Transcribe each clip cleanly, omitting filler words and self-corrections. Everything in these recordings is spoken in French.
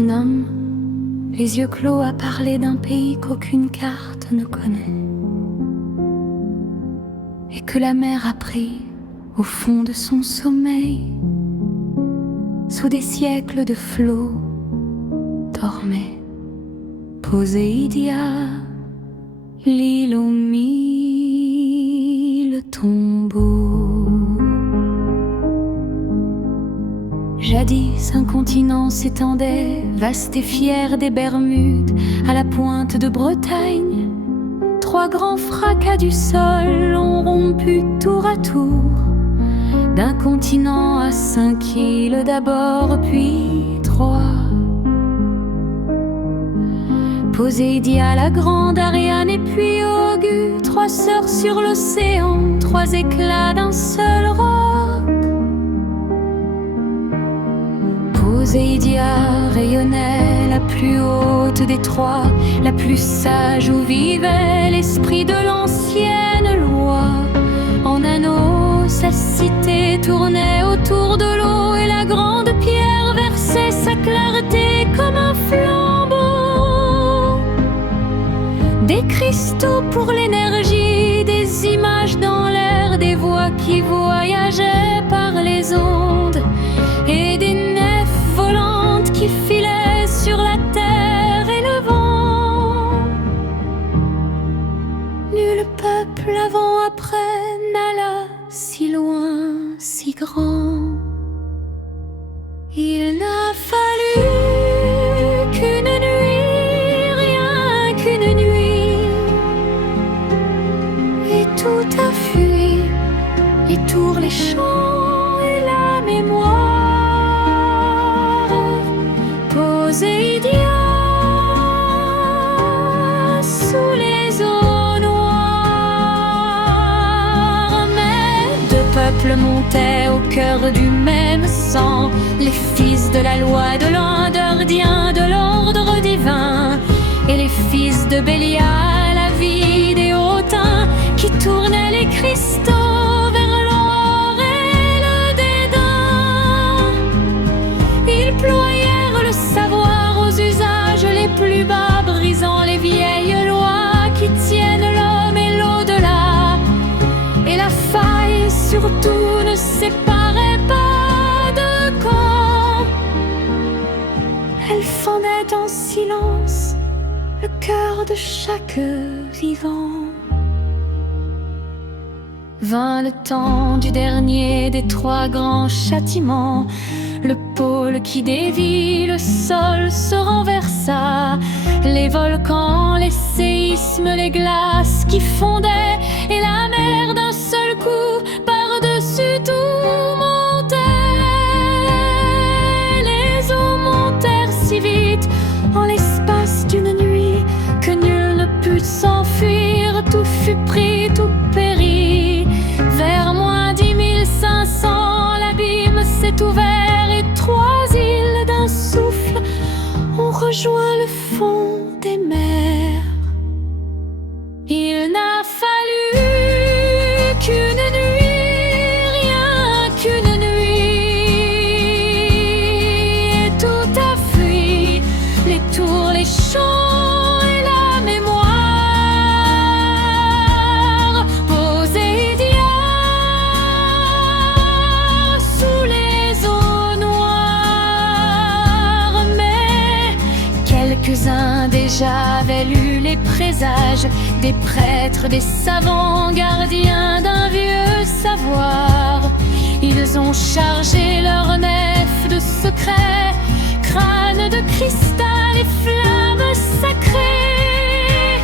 Un homme, les yeux clos, a parlé d'un pays qu'aucune carte ne connaît, et que la mer a pris au fond de son sommeil, sous des siècles de flots, dormait Poséidia, l'île aux mille tombeaux. Jadis un continent s'étendait, vaste et fier des Bermudes à la pointe de Bretagne. Trois grands fracas du sol ont rompu tour à tour, d'un continent à 5 îles d'abord, puis 3. Poséidia, la grande Ariane et puis Augu, 3 sœurs sur l'océan, 3 éclats d'un seul roc. Poséidia rayonnait, la plus haute des 3, la plus sage, où vivait l'esprit de l'ancienne loi. En anneau, sa cité tournait autour de l'eau, et la grande pierre versait sa clarté comme un flambeau. Des cristaux pour l'énergie, des images dans l'air, des voix qui voyageaient par les ondes, et des nefs volantes qui filaient sur la terre et le vent. Nul peuple avant après n'alla si loin, si grand. Il n'a fallu qu'une nuit, rien qu'une nuit, et tout a fui, les tours, les champs et la mémoire. Poséidia sous les eaux noires. Mais 2 peuples montaient au cœur du même sang, les fils de la loi, de l'Andordien, de l'ordre divin, et les fils de Bélial, avide et hautain, qui tournaient les cristaux vers l'or et le dédain. Ils ployèrent le savoir aux usages les plus bas, brisant les vieilles lois qui tiennent l'homme et l'au-delà. Et la faille surtout ne séparait pas de camp. Elle fendait en silence le cœur de chaque vivant. Vint le temps du dernier des 3 grands châtiments. Le pôle qui dévie le sol se renversa. Les volcans, les séismes, les glaces qui fondaient, et la mer d'un seul coup par-dessus tout montait. Les eaux montèrent si vite en l'espace d'une nuit que nul ne put s'enfuir. Tout fut pris, tout périt. Vers moins 10 500, l'abîme s'est ouvert, et 3 îles d'un souffle ont rejoint le fond des mers. Il n'a fallu qu'une nuit, rien qu'une nuit, et tout a fui, les tours, les champs et la mémoire. Poséidia sous les eaux noires. Mais quelques-uns déjà avaient lu les présages des prêtres, des savants, gardiens d'un vieux savoir. Ils ont chargé leurs nefs de secrets, crânes de cristal et flammes sacrées,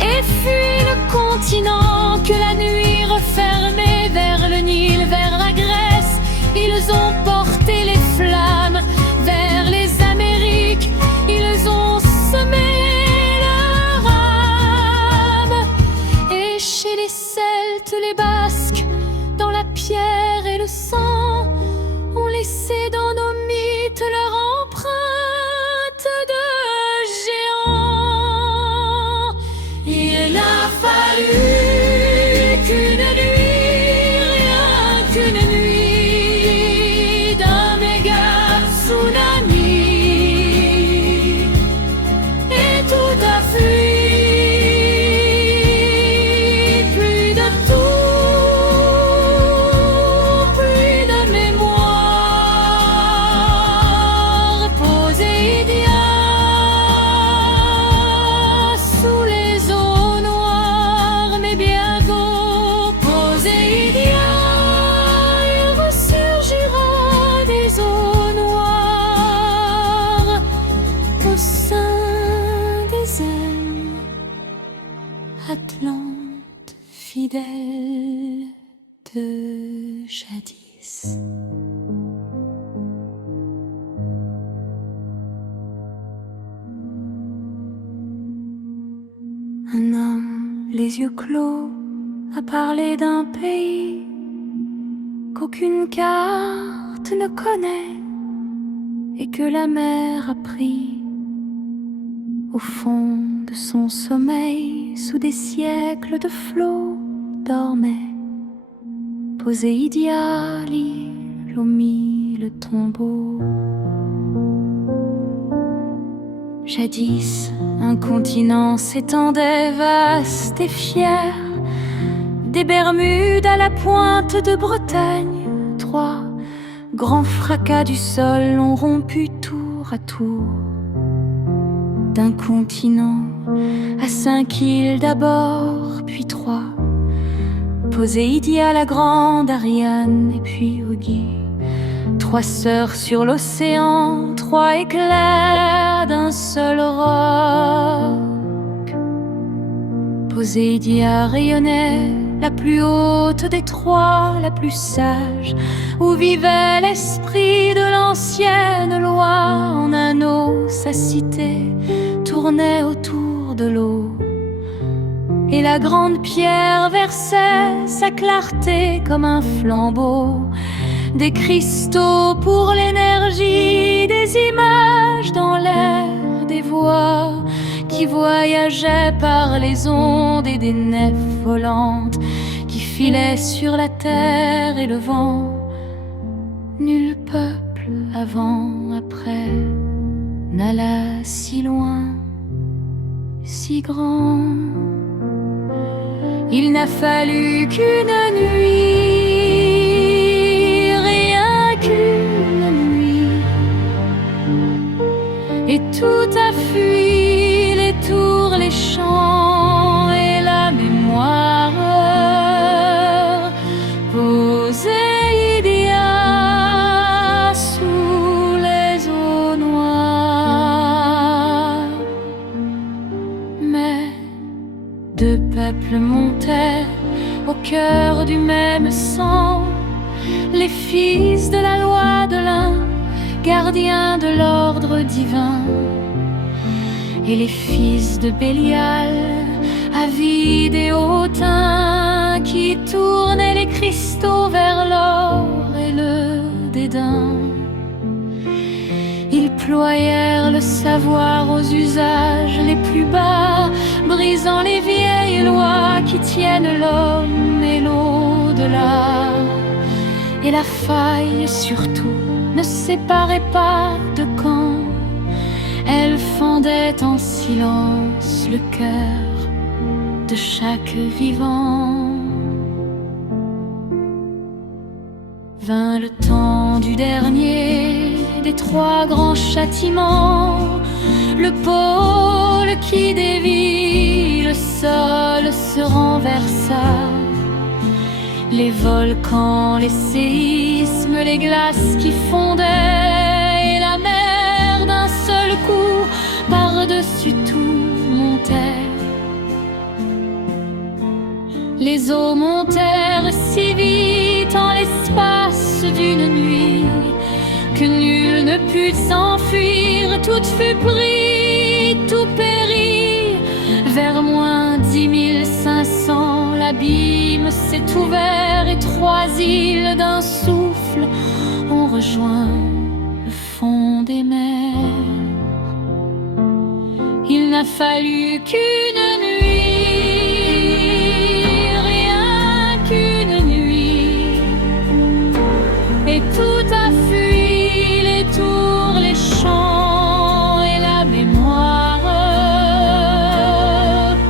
et fuit le continent que la nuit refermait vers le Nil, vers la Grèce. Ils ont porté les flammes vers les Amériques, ils ont semé leur âme, et chez les Celtes, les Basques, dans la pierre et le sang, ont laissé dans nos mythes leur empreinte de géants. Il n'a fallu qu'une nuit, rien qu'une nuit, d'un méga tsunami les yeux clos, à parler d'un pays qu'aucune carte ne connaît et que la mer a pris au fond de son sommeil. Sous des siècles de flots dormait Poséidia, l'île au mille tombeaux. Jadis, un continent s'étendait vaste et fier, des Bermudes à la pointe de Bretagne. Trois grands fracas du sol ont rompu tour à tour d'un continent à 5 îles d'abord, puis 3. Poséidia, la grande Ariane, et puis Ogi. 3 sœurs sur l'océan, 3 éclairs d'un seul roc. Poséidia rayonnait, la plus haute des 3, la plus sage, où vivait l'esprit de l'ancienne loi. En anneau, sa cité tournait autour de l'eau, et la grande pierre versait sa clarté comme un flambeau. Des cristaux pour l'énergie, des images dans l'air, des voix qui voyageaient par les ondes et des nefs volantes qui filaient sur la terre et le vent. Nul peuple avant, après, n'alla si loin, si grand. Il n'a fallu qu'une nuit, rien qu'une nuit, et tout a fui, les tours, les champs et la mémoire. Poséidia sous les eaux noires. Mais 2 peuples montaient au cœur du même sang, les fils de la loi de l'un, gardiens de l'ordre divin, et les fils de Bélial, avides et hautains, qui tournaient les cristaux vers l'or et le dédain. Ils ployèrent le savoir aux usages les plus bas, brisant les vieilles lois qui tiennent l'homme et l'au-delà. Et la faille surtout ne séparait pas de camp, elle fendait en silence le cœur de chaque vivant. Vint le temps du dernier des 3 grands châtiments, le pôle qui dévie, le sol se renversa, les volcans, les séismes, les glaces qui fondaient, et la mer d'un seul coup par-dessus tout montait. Les eaux montèrent si vite en l'espace d'une nuit que nul ne put s'enfuir, tout fut pris, tout périt. Vers moins 10 500, l'abîme s'est ouvert et 3 îles d'un souffle ont rejoint le fond des mers. Il n'a fallu qu'une nuit, rien qu'une nuit, et tout a fui, les tours, les champs et la mémoire.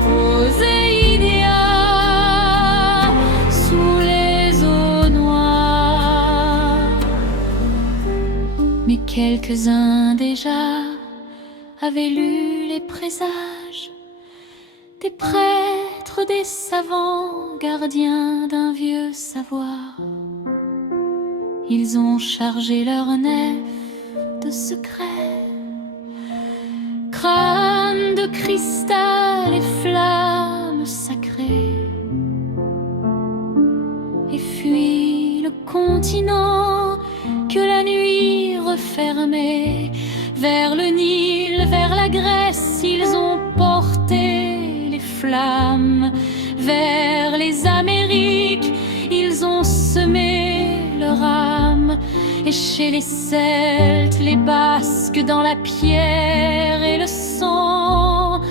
Poséidia sous les eaux noires. Mais quelques-uns déjà avaient lu les présages des prêtres, des savants, gardiens d'un vieux savoir. Ils ont chargé leur nef de secrets, crânes de cristal et flammes sacrées, et fui le continent que la nuit refermait. Vers le Nil, vers la Grèce, ils ont porté les flammes. vers les Amériques, ils ont semé leur âme. Et chez les Celtes, les Basques, dans la pierre et le sang,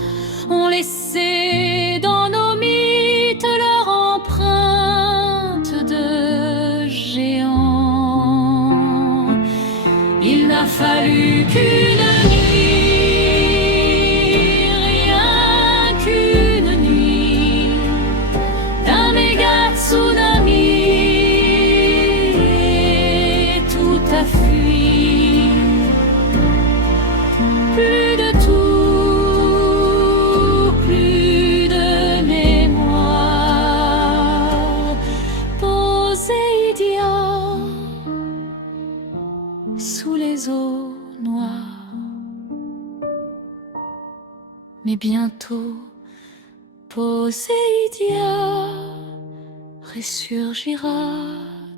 ont laissé dans nos mythes leur empreinte de géants. Il n'a fallu qu'une nuit, rien qu'une nuit, d'un méga tsunami, et tout a fui. Plus de tout, plus de mémoire. Poséidon sous les eaux noires. Mais bientôt, Poséidon ressurgira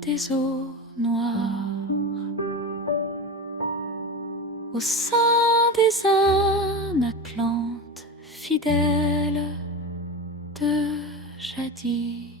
des eaux noires au sein des Anaclantes fidèles de jadis.